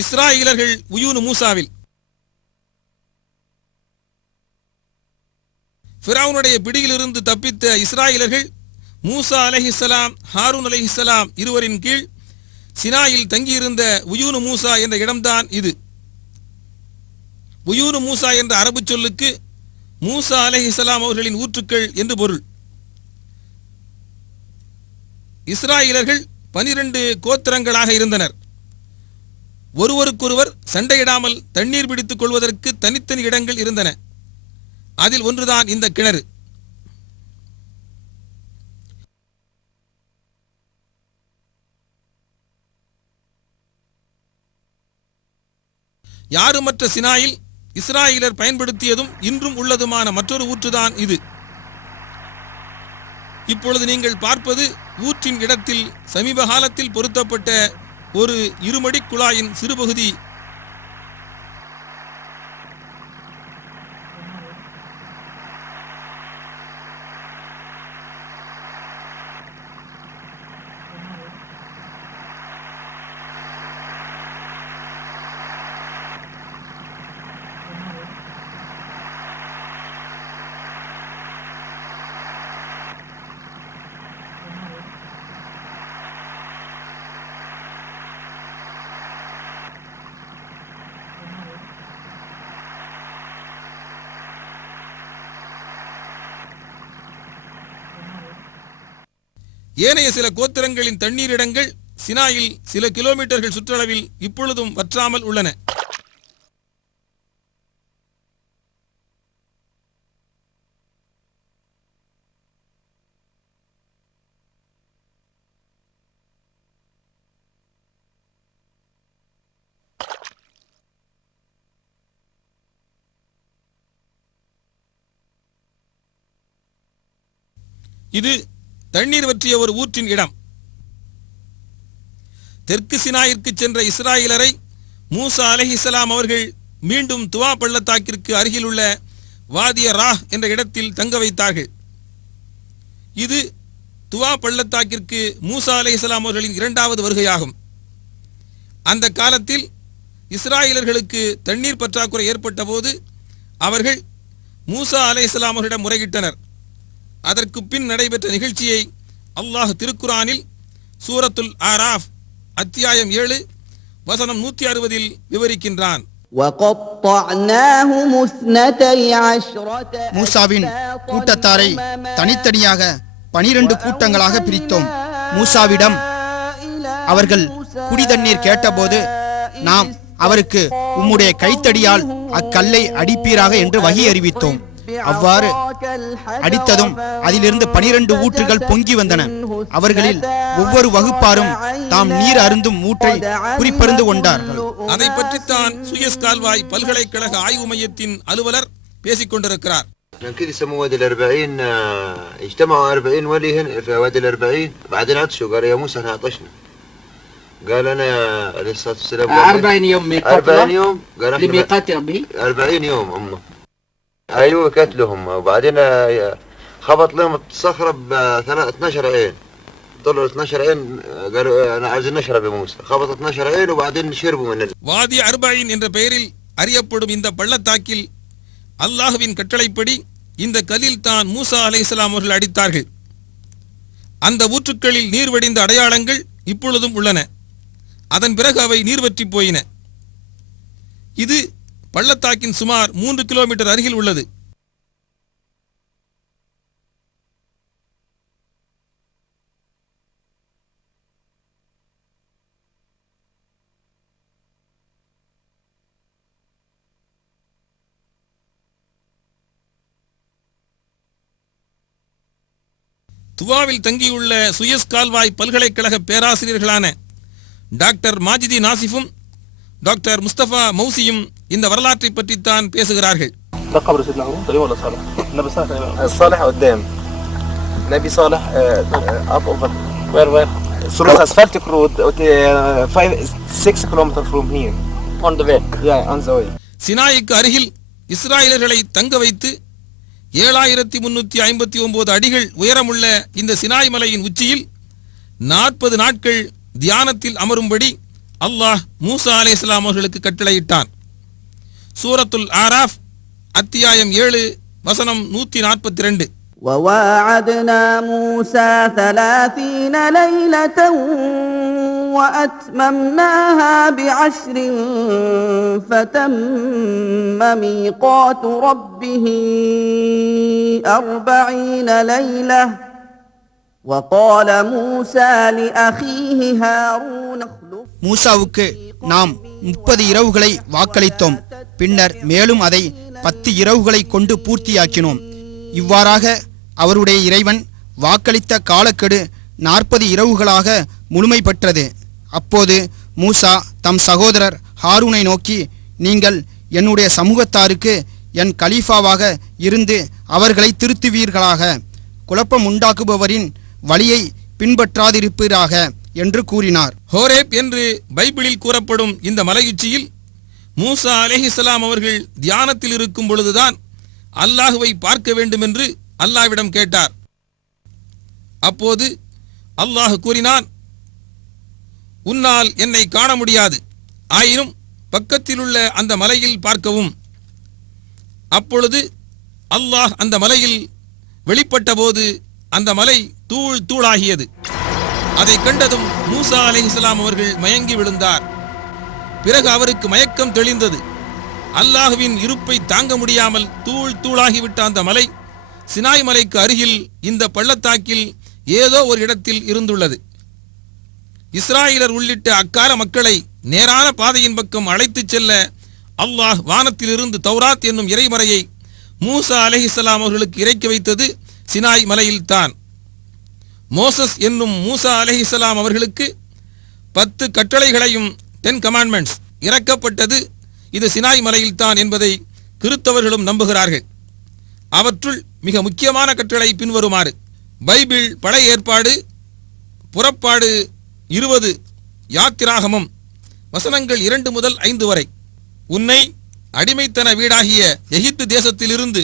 இஸ்ராயேலர்கள் உயூனு மூசாவில். ஃபிரௌனுடைய பிடியிலிருந்து தப்பித்த இஸ்ராயேலர்கள் மூசா அலைஹிஸ்ஸலாம், ஹாரூன் அலைஹிஸ்ஸலாம் இருவரின் கீழ் சினாயில் தங்கியிருந்த உயூனு மூசா என்ற இடம்தான் இது. உயூனு மூசா என்ற அரபு சொல்லுக்கு மூசா அலைஹிஸ்ஸலாம் அவர்களின் ஊற்றுக்கள் என்று பொருள். இஸ்ராயேலர்கள் 12 கோத்திரங்களாக இருந்தனர். ஒருவருக்கொருவர் சண்டையிடாமல் தண்ணீர் பிடித்துக் கொள்வதற்கு தனித்தனி இடங்கள் இருந்தன. அதில் ஒன்றுதான் இந்த கிணறு. யாருமற்ற சினாயில் இஸ்ராயேலர் பயன்படுத்தியதும் இன்றும் உள்ளதுமான மற்றொரு ஊற்றுதான் இது. இப்பொழுது நீங்கள் பார்ப்பது ஊற்றின் இடத்தில் சமீப காலத்தில் பொருத்தப்பட்ட ஒரு இருமடி குழாயின் சிறுபகுதி. ஏனைய சில கோத்திரங்களின் தண்ணீரிடங்கள் சினாயில் சில கிலோமீட்டர்கள் சுற்றளவில் இப்பொழுதும் வற்றாமல் உள்ளன. இது தண்ணீர் வற்றிய ஒரு ஊற்றின் இடம். தெற்கு சினாயிற்கு சென்ற இஸ்ராயேலரை மூசா அலைஹிஸ்ஸலாம் அவர்கள் மீண்டும் துவா பள்ளத்தாக்கிற்கு அருகில் உள்ள வாதிய ராஹ் என்ற இடத்தில் தங்க வைத்தார்கள். இது துவா பள்ளத்தாக்கிற்கு மூசா அலைஹிஸ்ஸலாம் அவர்களின் 2வது வருகையாகும். அந்த காலத்தில் இஸ்ராயேலர்களுக்கு தண்ணீர் பற்றாக்குறை ஏற்பட்ட போது அவர்கள் மூசா அலைஹிஸ்ஸலாம் அவர்களிடம் முறையிட்டனர். அதற்கு பின் நடைபெற்ற நிகழ்ச்சியை அல்லாஹ் திருக்குரானில் சூரத்துல் ஆராஃப் அத்தியாயம் 7 வசனம் 160 விவரிக்கின்றான். மூசாவின் கூட்டத்தாரை தனித்தனியாக 12 கூட்டங்களாக பிரித்தோம். மூசாவிடம் அவர்கள் குடிதண்ணீர் கேட்டபோது நாம் அவருக்கு உம்முடைய கைத்தடியால் அக்கல்லை அடிப்பீராக என்று வகி அறிவித்தோம். அவ்வாறு அடித்ததும் அதிலிருந்து 12 ஊற்றுகள் பொங்கி வந்தன. அவர்களில் ஒவ்வொரு வகுப்பாரும் தாம் நீர் அருந்தும் ஊற்றை குறிப்பறிந்து கொண்டார்கள். அதை பற்றித்தான் சுயஸ் கால்வாய் பல்கலைக்கழக ஆய்வு மையத்தின் அலுவலர் பேசிக் கொண்டிருக்கிறார். كده يسموه وادي ال40. اجتمعوا 40 ولي هنا في وادي ال40. بعدين عطشوا قال يا موسى احنا عطشنا. قال انا عليه الصلاه والسلام 40 يوم ميقات 40 يوم قال لميقات ربه 40 يوم امه. ايوه كتلهم وبعدين خبط لهم الصخره ب 12 عين. طلعوا 12 عين قالوا انا عايزين نشرب يا موسى. خبط 12 عين وبعدين شربوا من வாதி அர்பயின் என்ற பெயரில் அறியப்படும் இந்த பள்ளத்தாக்கில் அல்லாஹ்வின் கட்டளைப்படி இந்த கல்லில் தான் மூசா அலைஹிஸ்ஸலாம் அவர்கள் அடித்தார்கள். அந்த ஊற்றுக்களில் நீர் வடிந்த அடையாளங்கள் இப்பொழுதும் உள்ளன. அதன் பிறகு அவை நீர் வற்றி போயின. இது பள்ளத்தாக்கின் சுமார் 3 கிலோமீட்டர் அருகில் உள்ளது. துவாவில் தங்கியுள்ள சுயஸ் கால்வாய் பல்கலைக்கழக பேராசிரியர்களான டாக்டர் மாஜிதி நாசிஃபும் டாக்டர் முஸ்தபா மௌசியும் இந்த வரலாற்றை பற்றித்தான் பேசுகிறார்கள். صالح قدام نبي صالح up over where through asphaltic road 6 kilometers from here on the way on the way. சினாய்க்கு அருகில் இஸ்ராயேலர்களை தங்க வைத்து 7359 அடிகள் உயரமுள்ள இந்த சினாய் மலையின் உச்சியில் 40 நாட்கள் தியானத்தில் அமரும்படி அல்லாஹ் மூசா அலைஹிஸ்ஸலாம் அவர்களுக்கு கட்டளையிட்டான். சூரத்துல் ஆராஃப் அத்தியாயம் 7 வசனம் 142. وواعدنا موسى 30 ليلة وأتممناها ب10 فتم ميقات ربه 40 ليلة وقال موسى لأخيه هارون மூசாவுக்கு நாம் 30 இரவுகளை வாக்களித்தோம். பின்னர் மேலும் அதை 10 இரவுகளை கொண்டு பூர்த்தியாக்கினோம். இவ்வாறாக அவருடைய இறைவன் வாக்களித்த காலக்கெடு 40 இரவுகளாக முழுமை பெற்றது. அப்போது மூசா தம் சகோதரர் ஹாரூனை நோக்கி, நீங்கள் என்னுடைய சமூகத்தாருக்கு என் கலீஃபாவாக இருந்து அவர்களை திருத்துவீர்களாக, குழப்பம் உண்டாக்குபவரின் வழியை பின்பற்றாதிருப்பீராக என்று கூறினார். ஹோரேப் என்று பைபிளில் கூறப்படும் இந்த மலையுச்சியில் மூசா அலைஹிஸ்ஸலாம் அவர்கள் தியானத்தில் இருக்கும் பொழுதுதான் அல்லாஹுவை பார்க்க வேண்டும் என்று அல்லாஹ்விடம் கேட்டார். அப்போது அல்லாஹ் கூறினான், உன்னால் என்னை காண முடியாது, ஆயினும் பக்கத்திலுள்ள அந்த மலையில் பார்க்கவும். அப்பொழுது அல்லாஹ் அந்த மலையில் வெளிப்பட்ட போது அந்த மலை தூள் தூளாகியது. அதை கண்டதும் மூசா அலைஹிஸ்ஸலாம் அவர்கள் மயங்கி விழுந்தார். பிறகு அவருக்கு மயக்கம் தெளிந்தது. அல்லாஹுவின் இருப்பை தாங்க முடியாமல் தூள் தூளாகிவிட்ட அந்த மலை சினாய் மலைக்கு அருகில் இந்த பள்ளத்தாக்கில் ஏதோ ஒரு இடத்தில் இருந்துள்ளது. இஸ்ராயலர் உள்ளிட்ட அக்கால மக்களை நேரான பாதையின் பக்கம் அழைத்துச் செல்ல அல்லாஹ் வானத்திலிருந்து தௌராத் என்னும் இறைமறையை மூசா அலைஹிஸ்ஸலாம் அவர்களுக்கு இறக்கி வைத்தது சினாய் மலையில்தான். மோசஸ் என்னும் மூசா அலைஹிஸ்ஸலாம் அவர்களுக்கு 10 கட்டளைகளையும் 10 கமாண்ட்மெண்ட்ஸ் இறக்கப்பட்டது இது சினாய் மலையில்தான் என்பதை கிறித்தவர்களும் நம்புகிறார்கள். அவற்றுள் மிக முக்கியமான கட்டளை பின்வருமாறு: பைபிள் பழைய ஏற்பாடு புறப்பாடு 20 யாத்திராகமம் வசனங்கள் 2 முதல் 5 வரை. உன்னை அடிமைத்தன வீடாகிய எகிப்து தேசத்திலிருந்து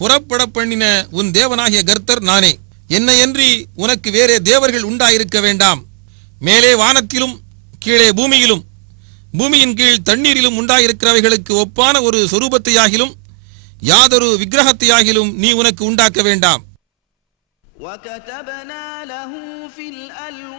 புறப்பட பண்ணின உன் தேவனாகிய கர்த்தர் நானே. என்னையன்றி உனக்கு வேறே தேவர்கள் உண்டாயிருக்க வேண்டாம். மேலே வானத்திலும் கீழே பூமியிலும் பூமியின் கீழ் தண்ணீரிலும் உண்டாயிருக்கிறவைகளுக்கு ஒப்பான ஒரு சொரூபத்தையாகிலும் யாதொரு விக்கிரகத்தையாகிலும் நீ உனக்கு உண்டாக்க வேண்டாம். وكتبنا له في الألواح